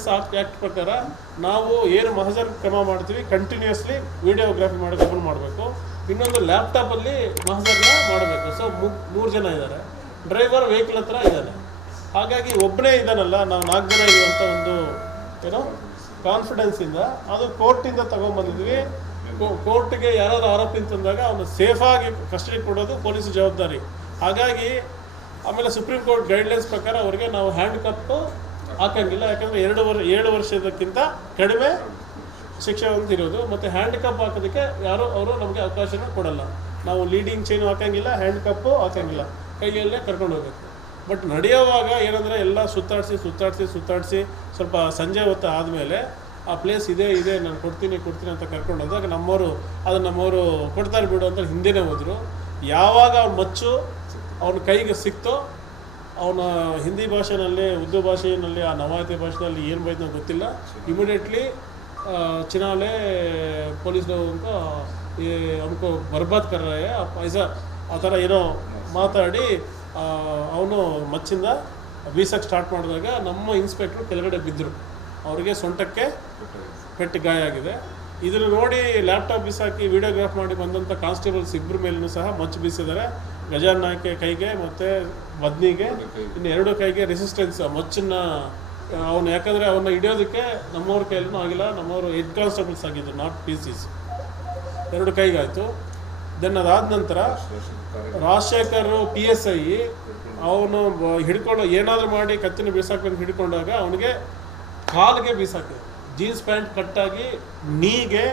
S act ಪ್ರಕಾರ ನಾವು ಏನು ಮಹಜರ್ ಕ್ರಮ ಮಾಡ್ತೀವಿ ಕಂಟಿನ್ಯೂಸ್ಲಿ ವಿಡಿಯೋಗ್ರಫಿ ಮಾಡಿ ಓಪನ್ ಮಾಡಬೇಕು. ಇನ್ನೊಂದು ಲ್ಯಾಪ್ಟಾಪಲ್ಲಿ ಮಹಜರ್ನ ಮಾಡಬೇಕು. ಸೊ ಮೂರು ಜನ ಇದ್ದಾರೆ. ಡ್ರೈವರ್ ವೆಹಿಕಲ್ ಹತ್ರ ಇದ್ದಾನೆ. ಹಾಗಾಗಿ ಒಬ್ಬನೇ ಇದ್ದಾನಲ್ಲ, ನಾವು ನಾಲ್ಕು ಜನ ಇರುವಂಥ ಒಂದು, ಏನೋ ಕಾನ್ಫಿಡೆನ್ಸಿಂದ ಅದು ಕೋರ್ಟಿಂದ ತಗೊಂಡ್ಬಂದಿದ್ವಿ ಕೋರ್ಟ್ಗೆ ಯಾರಾದ್ರು ಆರೋಪಿ ತಂದಾಗ ಅವನು ಸೇಫಾಗಿ ಕಸ್ಟಡಿ ಕೊಡೋದು ಪೊಲೀಸ್ ಜವಾಬ್ದಾರಿ. ಹಾಗಾಗಿ ಆಮೇಲೆ ಸುಪ್ರೀಂ ಕೋರ್ಟ್ ಗೈಡ್ಲೈನ್ಸ್ ಪ್ರಕಾರ ಅವರಿಗೆ ನಾವು ಹ್ಯಾಂಡ್ ಕಪ್ ಹಾಕಂಗಿಲ್ಲ. ಯಾಕಂದರೆ ಎರಡು ವರ್ಷ ಏಳು ವರ್ಷದಕ್ಕಿಂತ ಕಡಿಮೆ ಶಿಕ್ಷೆ ಅಂತ ಇರೋದು ಮತ್ತು ಹ್ಯಾಂಡ್ ಕಪ್ ಹಾಕೋದಕ್ಕೆ ಯಾರು ಅವರು ನಮಗೆ ಅವಕಾಶನ ಕೊಡಲ್ಲ. ನಾವು ಲೀಡಿಂಗ್ ಚೈನು ಹಾಕಂಗಿಲ್ಲ ಹ್ಯಾಂಡ್ ಕಪ್ಪು ಹಾಕಂಗಿಲ್ಲ. ಕೈಯಲ್ಲೇ ಕರ್ಕೊಂಡು ಹೋಗ್ಬೇಕು. ಬಟ್ ನಡೆಯೋವಾಗ ಏನಂದರೆ ಎಲ್ಲ ಸುತ್ತಾಡಿಸಿ ಸುತ್ತಾಡಿಸಿ ಸುತ್ತಾಡಿಸಿ ಸ್ವಲ್ಪ ಸಂಜೆ ಹೊತ್ತು ಆದಮೇಲೆ ಆ ಪ್ಲೇಸ್ ಇದೆ ಇದೆ, ನಾನು ಕೊಡ್ತೀನಿ ಕೊಡ್ತೀನಿ ಅಂತ ಕರ್ಕೊಂಡು ಹೋದಾಗ ನಮ್ಮವರು ಅದು ನಮ್ಮವರು ಕೊಡ್ತಾರೆ ಬಿಡು ಅಂತ ಹಿಂದೆನೇ ಹೋದರು. ಯಾವಾಗ ಅವ್ನ ಮಚ್ಚು ಅವನ ಕೈಗೆ ಸಿಕ್ತೋ ಅವನ ಹಿಂದಿ ಭಾಷೆಯಲ್ಲಿ ಉರ್ದು ಭಾಷೆಯಲ್ಲಿ ಆ ನವಾಯತಿ ಭಾಷೆಯಲ್ಲಿ ಏನು ಬೈದ ಗೊತ್ತಿಲ್ಲ. ಇಮಿಡಿಯೇಟ್ಲಿ ಚಿನಾಲೆ ಪೊಲೀಸ್ನವರು ಅಂತ ಅವನಿಗೆ ಬರ್ಬಾದ್ ಕರ್ರಾಯ ಪೈಸ, ಆ ಥರ ಏನೋ ಮಾತಾಡಿ ಅವನು ಮಚ್ಚಿಂದ ಬೀಸಕ್ಕೆ ಸ್ಟಾರ್ಟ್ ಮಾಡಿದಾಗ ನಮ್ಮ ಇನ್ಸ್ಪೆಕ್ಟ್ರು ಕೆಳಗಡೆ ಬಿದ್ದರು. ಅವರಿಗೆ ಸೊಂಟಕ್ಕೆ ಪೆಟ್ಟು ಗಾಯ ಆಗಿದೆ. ಇದನ್ನು ನೋಡಿ ಲ್ಯಾಪ್ಟಾಪ್ ಬಿಸಾಕಿ, ವಿಡಿಯೋಗ್ರಾಫ್ ಮಾಡಿ ಬಂದಂಥ ಕಾನ್ಸ್ಟೇಬಲ್ಸ್ ಇಬ್ಬರ ಮೇಲೂ ಸಹ ಮಚ್ಚು ಬೀಸಿದ್ದಾರೆ. ಗಜಾನ್ ನಾಯ್ಕೆ ಕೈಗೆ ಮತ್ತು ಬದ್ನಿಗೆ ಇನ್ನು ಎರಡು ಕೈಗೆ ರೆಸಿಸ್ಟೆನ್ಸ್ ಮಚ್ಚನ್ನ ಅವನು ಯಾಕಂದರೆ ಅವನ್ನ ಹಿಡಿಯೋದಕ್ಕೆ ನಮ್ಮವ್ರ ಕೈಲೂ ಆಗಿಲ್ಲ ನಮ್ಮವರು ಹೆಡ್ ಕಾನ್ಸ್ಟೇಬಲ್ಸ್ ಆಗಿದ್ದು ನಾಟ್ ಪಿ ಸಿಸ್ ಎರಡು ಕೈಗಾಯಿತು. ದೆನ್ ಅದಾದ ನಂತರ ರಾಜಶೇಖರ್. ಪಿ ಎಸ್ ಐ ಅವನು ಹಿಡ್ಕೊಂಡು ಏನಾದರೂ ಮಾಡಿ ಕತ್ತಿನ ಬೀಸಾಕೊಂಡು ಹಿಡ್ಕೊಂಡಾಗ ಅವನಿಗೆ ಕಾಲಿಗೆ ಬೀಸಾಕಿದೆ ಜೀನ್ಸ್ ಪ್ಯಾಂಟ್ ಕಟ್ಟಾಗಿ ನೀಗೆ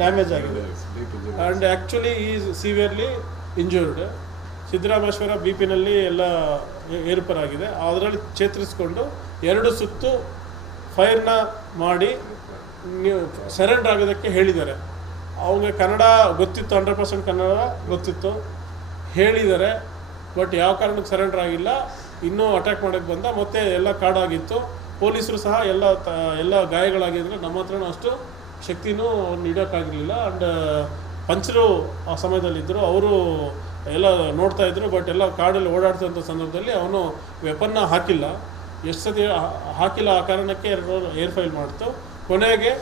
ಡ್ಯಾಮೇಜ್ ಆಗಿದೆ. ಆ್ಯಂಡ್ ಆ್ಯಕ್ಚುಲಿ ಈ ಸಿವಿಯರ್ಲಿ ಇಂಜೂರ್ಡ್. ಸಿದ್ದರಾಮೇಶ್ವರ ಬಿ ಪಿನಲ್ಲಿ ಎಲ್ಲ ಏರ್ಪರಾಗಿದೆ. ಅದರಲ್ಲಿ ಚೇತರಿಸ್ಕೊಂಡು ಎರಡು ಸುತ್ತು ಫೈರ್ನ ಮಾಡಿ ಸರೆಂಡರ್ ಆಗೋದಕ್ಕೆ ಹೇಳಿದ್ದಾರೆ. ಅವ್ನಿಗೆ ಕನ್ನಡ ಗೊತ್ತಿತ್ತು, ಹಂಡ್ರೆಡ್ ಪರ್ಸೆಂಟ್ ಕನ್ನಡ ಗೊತ್ತಿತ್ತು. ಹೇಳಿದ್ದಾರೆ. ಬಟ್ ಯಾವ ಕಾರಣಕ್ಕೆ ಸರೆಂಡರ್ ಆಗಿಲ್ಲ. ಇನ್ನೂ ಅಟ್ಯಾಕ್ ಮಾಡೋಕ್ಕೆ ಬಂದ. ಮತ್ತೆ ಎಲ್ಲ ಕಾಡಾಗಿತ್ತು ಪೊಲೀಸರು ಸಹ ಎಲ್ಲ ಎಲ್ಲ ಗಾಯಗಳಾಗಿದ್ರೆ. ನಮ್ಮ ಹತ್ರನೂ ಅಷ್ಟು ಶಕ್ತಿನೂ ಅವ್ನು ಆ್ಯಂಡ್ ಪಂಚರು ಆ ಸಮಯದಲ್ಲಿದ್ದರು. ಅವರು ಎಲ್ಲ ನೋಡ್ತಾ ಇದ್ರು, ಬಟ್ ಎಲ್ಲ ಕಾಡಲ್ಲಿ ಓಡಾಡ್ತಿದ್ದಂಥ ಸಂದರ್ಭದಲ್ಲಿ ಅವನು ವೆಪನ್ನ ಹಾಕಿಲ್ಲ. ಎಷ್ಟು ಸತಿ ಹಾಕಿಲ್ಲ ಆ ಕಾರಣಕ್ಕೆ ಎರಡು ಏರ್ ಫೈಲ್ ಮಾಡ್ತು. ಕೊನೆಗೆ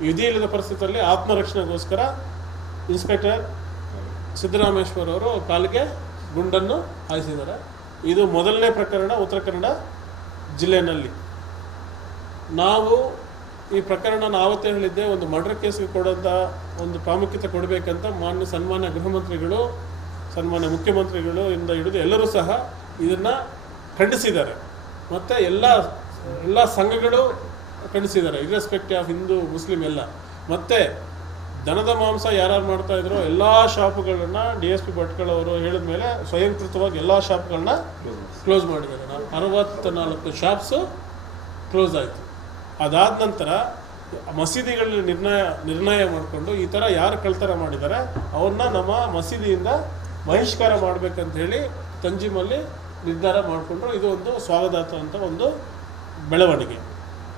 ವಿಧಿ ಇಲ್ಲದ ಪರಿಸ್ಥಿತಿಯಲ್ಲಿ ಆತ್ಮರಕ್ಷಣೆಗೋಸ್ಕರ ಇನ್ಸ್ಪೆಕ್ಟರ್ ಸಿದ್ದರಾಮೇಶ್ವರ್ ಅವರು ಕಾಲಿಗೆ ಗುಂಡನ್ನು ಹಾಯಿಸಿದ್ದಾರೆ. ಇದು ಮೊದಲನೇ ಪ್ರಕರಣ ಉತ್ತರ ಕನ್ನಡ ಜಿಲ್ಲೆಯಲ್ಲಿ. ನಾವು ಈ ಪ್ರಕರಣ ಆವತ್ತೇ ಹೇಳಿದ್ದೆ, ಒಂದು ಮರ್ಡರ್ ಕೇಸ್ಗೆ ಕೊಡೋಂಥ ಒಂದು ಪ್ರಾಮುಖ್ಯತೆ ಕೊಡಬೇಕಂತ ಮಾನ್ಯ ಸನ್ಮಾನ್ಯ ಗೃಹ ಮಂತ್ರಿಗಳು, ಸನ್ಮಾನ್ಯ ಮುಖ್ಯಮಂತ್ರಿಗಳು ಇಂದ ಹಿಡಿದು ಎಲ್ಲರೂ ಸಹ ಇದನ್ನು ಖಂಡಿಸಿದ್ದಾರೆ. ಮತ್ತು ಎಲ್ಲ ಎಲ್ಲ ಸಂಘಗಳು ಖಂಡಿಸಿದ್ದಾರೆ. ಇರ್ರೆಸ್ಪೆಕ್ಟಿವ್ ಆಫ್ ಹಿಂದೂ, ಮುಸ್ಲಿಂ ಎಲ್ಲ. ಮತ್ತು ದನದ ಮಾಂಸ ಯಾರ್ಯಾರು ಮಾಡ್ತಾ ಇದ್ರು ಎಲ್ಲ ಶಾಪ್ಗಳನ್ನು ಡಿ ಎಸ್ ಪಿ ಭಟ್ಗಳವರು ಹೇಳಿದ ಮೇಲೆ ಸ್ವಯಂಕೃತವಾಗಿ ಎಲ್ಲ ಶಾಪ್ಗಳನ್ನ ಕ್ಲೋಸ್ ಮಾಡಿದ್ದಾರೆ. ನಾವು ಅರವತ್ತ ನಾಲ್ಕು ಶಾಪ್ಸು ಕ್ಲೋಸ್ ಆಯಿತು. ಅದಾದ ನಂತರ ಮಸೀದಿಗಳಲ್ಲಿ ನಿರ್ಣಯ ನಿರ್ಣಯ ಮಾಡಿಕೊಂಡು ಈ ಥರ ಯಾರು ಕಳ್ತನ ಮಾಡಿದ್ದಾರೆ ಅವ್ರನ್ನ ನಮ್ಮ ಮಸೀದಿಯಿಂದ ಬಹಿಷ್ಕಾರ ಮಾಡಬೇಕಂತ ಹೇಳಿ ತಂಜಿಮಲ್ಲಿ ನಿರ್ಧಾರ ಮಾಡಿಕೊಂಡ್ರು. ಇದು ಒಂದು ಸ್ವಾಗತಾರ್ಥ ಅಂತ ಒಂದು ಬೆಳವಣಿಗೆ.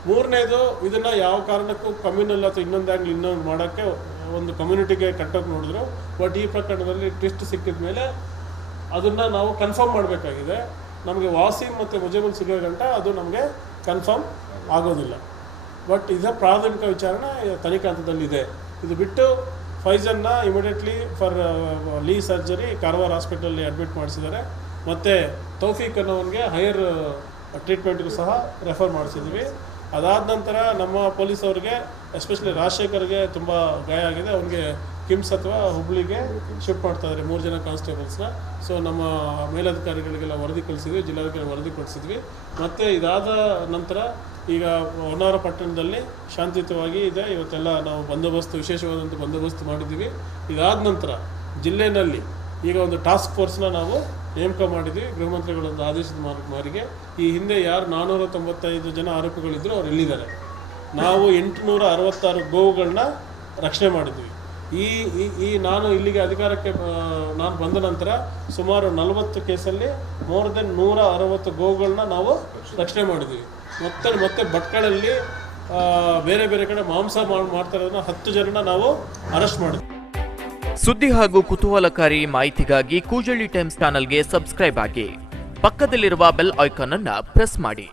ಮೂರನೇದು, ಇದನ್ನು ಯಾವ ಕಾರಣಕ್ಕೂ ಕಮ್ಯುನಲ್ ಅಥವಾ ಇನ್ನೊಂದು ಆ್ಯಂಗ್ಲ್ ಇನ್ನೊಂದು ಮಾಡೋಕ್ಕೆ ಒಂದು ಕಮ್ಯುನಿಟಿಗೆ ಕಟ್ಟೋಕೆ ನೋಡಿದ್ರು. ಬಟ್ ಈ ಪ್ರಕರಣದಲ್ಲಿ ಟ್ವಿಸ್ಟ್ ಸಿಕ್ಕಿದ ಮೇಲೆ ಅದನ್ನು ನಾವು ಕನ್ಫರ್ಮ್ ಮಾಡಬೇಕಾಗಿದೆ. ನಮಗೆ ವಾಸಿಂ ಮತ್ತು ಮುಜಮಲ್ ಸಿಗೋ ಗಂಟ, ಅದು ನಮಗೆ ಕನ್ಫರ್ಮ್ ಆಗೋದಿಲ್ಲ. ಬಟ್ ಇದರ ಪ್ರಾಥಮಿಕ ವಿಚಾರಣೆ ತನಿಖಾ ಹಂತದಲ್ಲಿದೆ ಇದು ಬಿಟ್ಟು ಫೈಜನ್ನ ಇಮಿಡಿಯೇಟ್ಲಿ ಫಾರ್ ಲೀ ಸರ್ಜರಿ ಕಾರವಾರ ಹಾಸ್ಪಿಟಲಲ್ಲಿ ಅಡ್ಮಿಟ್ ಮಾಡಿಸಿದ್ದಾರೆ. ಮತ್ತು ತೌಫೀಕ್ ಅನ್ನೋವನಿಗೆ ಹೈಯರ್ ಟ್ರೀಟ್ಮೆಂಟ್ಗೂ ಸಹ ರೆಫರ್ ಮಾಡಿಸಿದ್ವಿ ಅದಾದ ನಂತರ ನಮ್ಮ ಪೊಲೀಸ್ ಅವ್ರಿಗೆ ಎಸ್ಪೆಷಲಿ ರಾಜಶೇಖರ್ಗೆ ತುಂಬ ಗಾಯ ಆಗಿದೆ. ಅವನಿಗೆ ಕಿಮ್ಸ್ ಅಥವಾ ಹುಬ್ಳಿಗೆ ಶಿಫ್ಟ್ ಮಾಡ್ತಾ ಮೂರು ಜನ ಕಾನ್ಸ್ಟೇಬಲ್ಸ್ನ ಸೊ ನಮ್ಮ ಮೇಲಧಿಕಾರಿಗಳಿಗೆಲ್ಲ ವರದಿ ಕಳಿಸಿದ್ವಿ, ಜಿಲ್ಲಾಧಿಕಾರಿ ವರದಿ ಕೊಡಿಸಿದ್ವಿ. ಮತ್ತು ಇದಾದ ನಂತರ ಈಗ ಹೊನ್ನಾವರ ಪಟ್ಟಣದಲ್ಲಿ ಶಾಂತಿಯುತವಾಗಿ ಇದೆ. ಇವತ್ತೆಲ್ಲ ನಾವು ಬಂದೋಬಸ್ತ್ ವಿಶೇಷವಾದಂಥ ಬಂದೋಬಸ್ತ್ ಮಾಡಿದ್ದೀವಿ. ಇದಾದ ನಂತರ ಜಿಲ್ಲೆಯಲ್ಲಿ ಈಗ ಒಂದು ಟಾಸ್ಕ್ ಫೋರ್ಸ್ನ ನಾವು ನೇಮಕ ಮಾಡಿದ್ವಿ ಗೃಹ ಆದೇಶದ ಮಾರ್, ಮಾರಿಗೆ. ಈ ಹಿಂದೆ ಯಾರು ನಾನ್ನೂರ ತೊಂಬತ್ತೈದು ಜನ ಆರೋಪಿಗಳಿದ್ರು ಅವ್ರು ಎಲ್ಲಿದ್ದಾರೆ? ನಾವು ಎಂಟುನೂರ ಅರವತ್ತಾರು ಗೋವುಗಳನ್ನ ರಕ್ಷಣೆ ಮಾಡಿದ್ವಿ ಈ- ಈ ನಾನು ಇಲ್ಲಿಗೆ ಅಧಿಕಾರಕ್ಕೆ ನಾನು ಬಂದ ನಂತರ ಸುಮಾರು ನಲವತ್ತು ಕೇಸಲ್ಲಿ ಮೋರ್ ದೆನ್ ನೂರ ಅರವತ್ತು ಗೋವುಗಳನ್ನ ನಾವು ರಕ್ಷಣೆ ಮಾಡಿದ್ವಿ ಮತ್ತೆ ಮತ್ತೆ ಭಟ್ಕಳಲ್ಲಿ ಬೇರೆ ಬೇರೆ ಕಡೆ ಮಾಂಸ ಮಾಡ್- ಮಾಡ್ತಾ ಇರೋದನ್ನ ಹತ್ತು ಜನನ ನಾವು ಅರೆಸ್ಟ್ ಮಾಡಿದ್ವಿ. ಸುದ್ದಿ ಹಾಗೂ ಕುತೂಹಲಕಾರಿ ಮಾಹಿತಿಗಾಗಿ ಕೂಜಳ್ಳಿ ಟೈಮ್ಸ್ ಚಾನಲ್ಗೆ ಸಬ್ಸ್ಕ್ರೈಬ್ ಆಗಿ. ಪಕ್ಕದಲ್ಲಿರುವ ಬೆಲ್ ಐಕಾನ್ ಅನ್ನ ಪ್ರೆಸ್ ಮಾಡಿ.